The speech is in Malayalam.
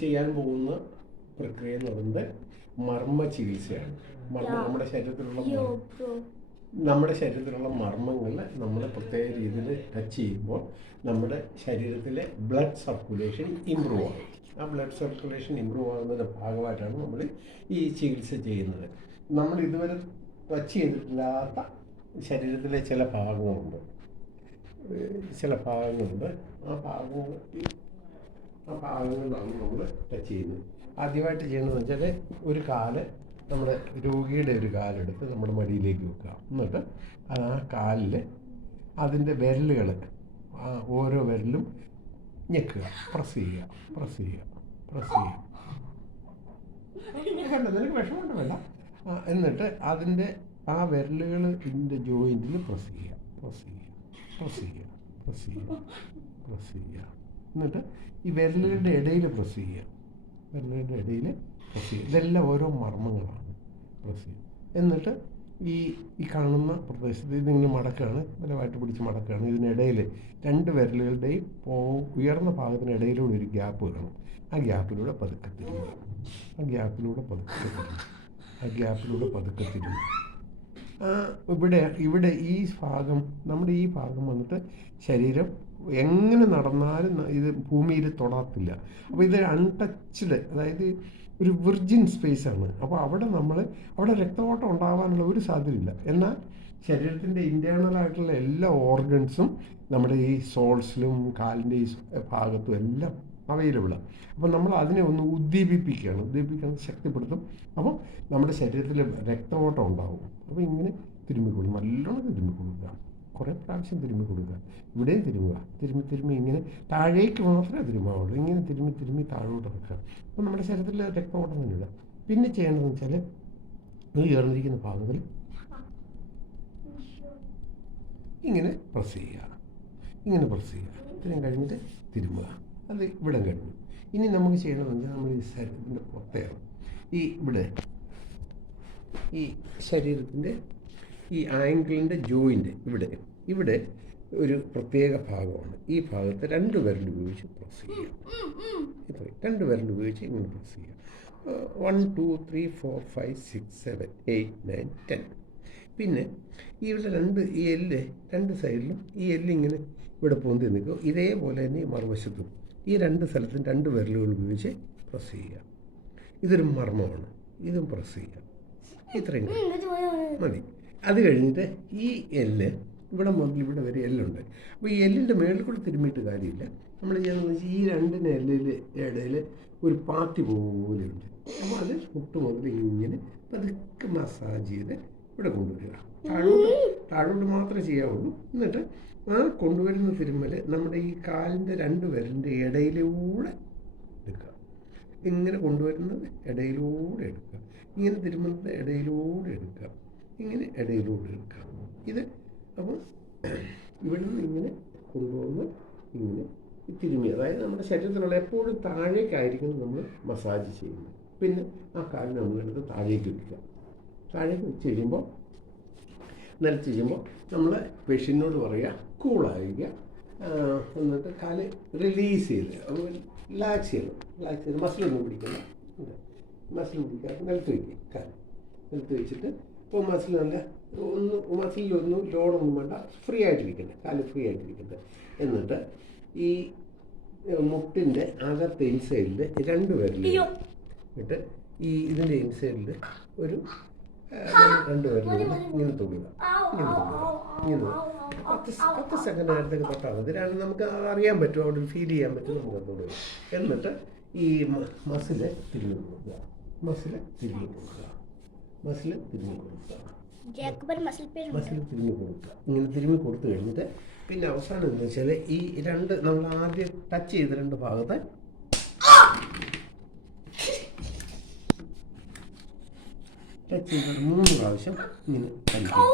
ചെയ്യാൻ പോകുന്ന പ്രക്രിയ എന്ന് പറയുന്നത് മർമ്മ ചികിത്സയാണ്. നമ്മുടെ ശരീരത്തിലുള്ള മർമ്മങ്ങളിൽ നമ്മൾ പ്രത്യേക രീതിയിൽ ടച്ച് ചെയ്യുമ്പോൾ നമ്മുടെ ശരീരത്തിലെ ബ്ലഡ് സർക്കുലേഷൻ ഇമ്പ്രൂവ് ആകും. ആ ബ്ലഡ് സർക്കുലേഷൻ ഇമ്പ്രൂവ് ആകുന്നതിൻ്റെ ഭാഗമായിട്ടാണ് നമ്മൾ ഈ ചികിത്സ ചെയ്യുന്നത്. നമ്മൾ ഇതുവരെ ടച്ച് ചെയ്തിട്ടില്ലാത്ത ശരീരത്തിലെ ചില ഭാഗങ്ങളുണ്ട്. ആ ഭാഗങ്ങളിലാണ് നമ്മൾ ടച്ച് ചെയ്യുന്നത്. ആദ്യമായിട്ട് ചെയ്യണമെന്ന് വെച്ചാൽ ഒരു കാല് നമ്മുടെ രോഗിയുടെ ഒരു കാലെടുത്ത് നമ്മുടെ മടിയിലേക്ക് വെക്കുക. എന്നിട്ട് ആ കാലിൽ അതിൻ്റെ വിരലുകൾ ഓരോ വിരലും ഞെക്കുക, പ്രസ് ചെയ്യുക. കണ്ടോ, നിനക്ക് വിഷമമുണ്ടോ വേണ്ട. എന്നിട്ട് അതിൻ്റെ ആ വിരലുകൾ ഇതിൻ്റെ ജോയിൻറ്റിൽ പ്രസ് ചെയ്യുക. എന്നിട്ട് ഈ വിരലുകളുടെ ഇടയിൽ പ്രസ് ചെയ്യുക. ഇതെല്ലാം ഓരോ മർമ്മങ്ങളാണ്. പ്രസ് ചെയ്യുക. എന്നിട്ട് ഈ കാണുന്ന പ്രദേശത്ത് ഇതിങ്ങനെ മടക്കുകയാണ്, ബലമായിട്ട് പിടിച്ച് മടക്കുകയാണ്. ഇതിനിടയിൽ രണ്ട് വിരലുകളുടെയും ഉയർന്ന ഭാഗത്തിനിടയിലൂടെ ഒരു ഗ്യാപ്പ് കാണും. ആ ഗ്യാപ്പിലൂടെ പതുക്കെ തിരിയുക. ഇവിടെ ഈ ഭാഗം, നമ്മുടെ ഈ ഭാഗം വന്നിട്ട് ശരീരം എങ്ങനെ നടന്നാലും ഇത് ഭൂമിയിൽ തൊടാത്തില്ല. അപ്പോൾ ഇത് അൺടച്ച്ഡ്, അതായത് ഒരു വിർജിൻ സ്പേസാണ്. അപ്പോൾ അവിടെ രക്തഓട്ടം ഉണ്ടാകാനുള്ള ഒരു സാധ്യതയില്ല. എന്നാൽ ശരീരത്തിൻ്റെ ഇൻറ്റേർണലായിട്ടുള്ള എല്ലാ ഓർഗൻസും നമ്മുടെ ഈ സോൾസിലും കാലിൻ്റെ ഈ ഭാഗത്തും എല്ലാം അവൈലബിളാണ്. അപ്പോൾ നമ്മൾ അതിനെ ഒന്ന് ഉദ്ദീപിക്കാൻ ശക്തിപ്പെടുത്തും. അപ്പോൾ നമ്മുടെ ശരീരത്തിൽ രക്തഓട്ടം ഉണ്ടാകും. അപ്പോൾ ഇങ്ങനെ തിരുമ്മിക്കൊള്ളും, നല്ലോണം തിരുമ്മിക്കൊള്ളുക, കുറേ പ്രാവശ്യം തിരുമ്മിക്കൊടുക്കുക. ഇവിടെയും തിരുമ്മി ഇങ്ങനെ താഴേക്ക് മാത്രമേ തിരുമ്മാവുള്ളൂ. ഇങ്ങനെ തിരുമ്മി താഴോട്ട് ഇറക്കുക. അപ്പോൾ നമ്മുടെ ശരീരത്തിൽ രക്തഓട്ടം തന്നെയില്ല. പിന്നെ ചെയ്യേണ്ടതെന്ന് വെച്ചാൽ ഈ ഉയർന്നിരിക്കുന്ന ഭാഗത്തിൽ ഇങ്ങനെ പ്രസ് ചെയ്യുക. ഇത്രയും കഴിഞ്ഞിട്ട് തിരുമ്മുക. അത് ഇവിടെ കഴിഞ്ഞു. ഇനി നമുക്ക് ചെയ്യണമെന്ന് വെച്ചാൽ നമ്മൾ ഈ ശരീരത്തിൻ്റെ പുറത്തേക്ക് ഈ ശരീരത്തിൻ്റെ ഈ ആംഗിളിൻ്റെ ജോയിൻ്റ് ഇവിടെ ഒരു പ്രത്യേക ഭാഗമാണ്. ഈ ഭാഗത്ത് രണ്ട് വിരൽ ഉപയോഗിച്ച് പ്രസ് ചെയ്യുക. രണ്ട് വിരൽ ഉപയോഗിച്ച് ഇങ്ങനെ പ്രസ് ചെയ്യുക. 1 2 3 4 5 6 7 8 9 10. പിന്നെ ഇവിടെ ഈ എല്ല് രണ്ട് സൈഡിലും ഈ എല്ലിങ്ങനെ ഇവിടെ പൊന്തി നിൽക്കും. ഇതേപോലെ തന്നെ മറുവശത്തും ഈ രണ്ട് സ്ഥലത്തും രണ്ട് വിരലുകൾ ഉപയോഗിച്ച് പ്രസ് ചെയ്യുക. ഇതൊരു മർമ്മമാണ്. ഇതും പ്രസ് ചെയ്യുക. ഇത്രയും മതി. അത് കഴിഞ്ഞിട്ട് ഈ എല്ല് ഇവിടെ മുതൽ ഇവിടെ വരെ എല്ലുണ്ട്. അപ്പോൾ ഈ എല്ലിൻ്റെ മേളിൽ കൂടെ തിരുമ്മിയിട്ട് കാര്യമില്ല. നമ്മൾ ചെയ്യാന്ന് വെച്ചാൽ ഈ രണ്ടിന് ഇടയിൽ ഒരു പാത്തി പോലെയുണ്ട്. അപ്പോൾ അത് മുട്ട് മുതൽ ഇങ്ങനെ പതുക്കെ മസാജ് ചെയ്ത് ഇവിടെ കൊണ്ടുവരിക. താഴോട്ട് മാത്രമേ ചെയ്യാവുള്ളൂ. എന്നിട്ട് ആ കൊണ്ടുവരുന്ന തിരുമ്മൽ നമ്മുടെ ഈ കാലിൻ്റെ രണ്ട് വിരലിൻ്റെ ഇടയിലൂടെ എടുക്കുക. ഇങ്ങനെ കൊണ്ടുവരുന്നത് ഇടയിലൂടെ എടുക്കുക. ഇങ്ങനെ തിരുമുന്നത് ഇടയിലൂടെ എടുക്കുക. ഇങ്ങനെ ഇടയിലൂടെ എടുക്കുക. ഇത് അപ്പോൾ ഇവിടെ നിന്ന് ഇങ്ങനെ കൊണ്ടുവന്ന് ഇങ്ങനെ തിരുമ്മി, അതായത് നമ്മുടെ ശരീരത്തിലുള്ള എപ്പോഴും താഴേക്കായിരിക്കും നമ്മൾ മസാജ് ചെയ്യുന്നത്. പിന്നെ ആ കാലിന് നമ്മളെടുത്ത് താഴേക്ക് വയ്ക്കുക. താഴേക്ക് വെച്ച് കഴിയുമ്പോൾ നിലച്ച് കഴിയുമ്പോൾ നമ്മൾ പേഷ്യൻറ്റിനോട് പറയുക കൂളായിരിക്കുക. എന്നിട്ട് കാല് റിലീസ് ചെയ്ത് റിലാക്സ് ചെയ്ത് മസിലൊന്നും പിടിക്കില്ല. നിലത്ത് വയ്ക്കുക. നിലത്ത് വെച്ചിട്ട് ഇപ്പോൾ മസിലൊന്നും ലോഡൊന്നും വേണ്ട, ഫ്രീ ആയിട്ടിരിക്കട്ടെ, കാല് ഫ്രീ ആയിട്ടിരിക്കട്ടെ. എന്നിട്ട് ഈ മുട്ടിൻ്റെ അകത്തെ ഇൻസൈഡിൽ രണ്ട് വിരൽ ഇട്ട് ഇതിൻ്റെ ഇൻസൈഡിൽ ഒരു രണ്ട് വിരൽ ഇങ്ങനെ തൊടുക. 10 സെക്കൻഡ് നേരത്തേക്ക് തൊട്ടാൽ മതി. നമുക്ക് അറിയാൻ പറ്റും, അവിടെ ഫീൽ ചെയ്യാൻ പറ്റും. നമുക്ക് തൊടുക. എന്നിട്ട് ഈ മസില് തിരിഞ്ഞു കൊടുക്കുക. ഇങ്ങനെ തിരുമ്മി കൊടുത്തു കഴിഞ്ഞിട്ട് പിന്നെ അവസാനം എന്താ വെച്ചാൽ ഈ രണ്ട് നമ്മൾ ആദ്യം ടച്ച് ചെയ്ത രണ്ട് ഭാഗത്തെ ടച്ച് ചെയ്ത 3 പ്രാവശ്യം ഇങ്ങനെ കഴിക്കും.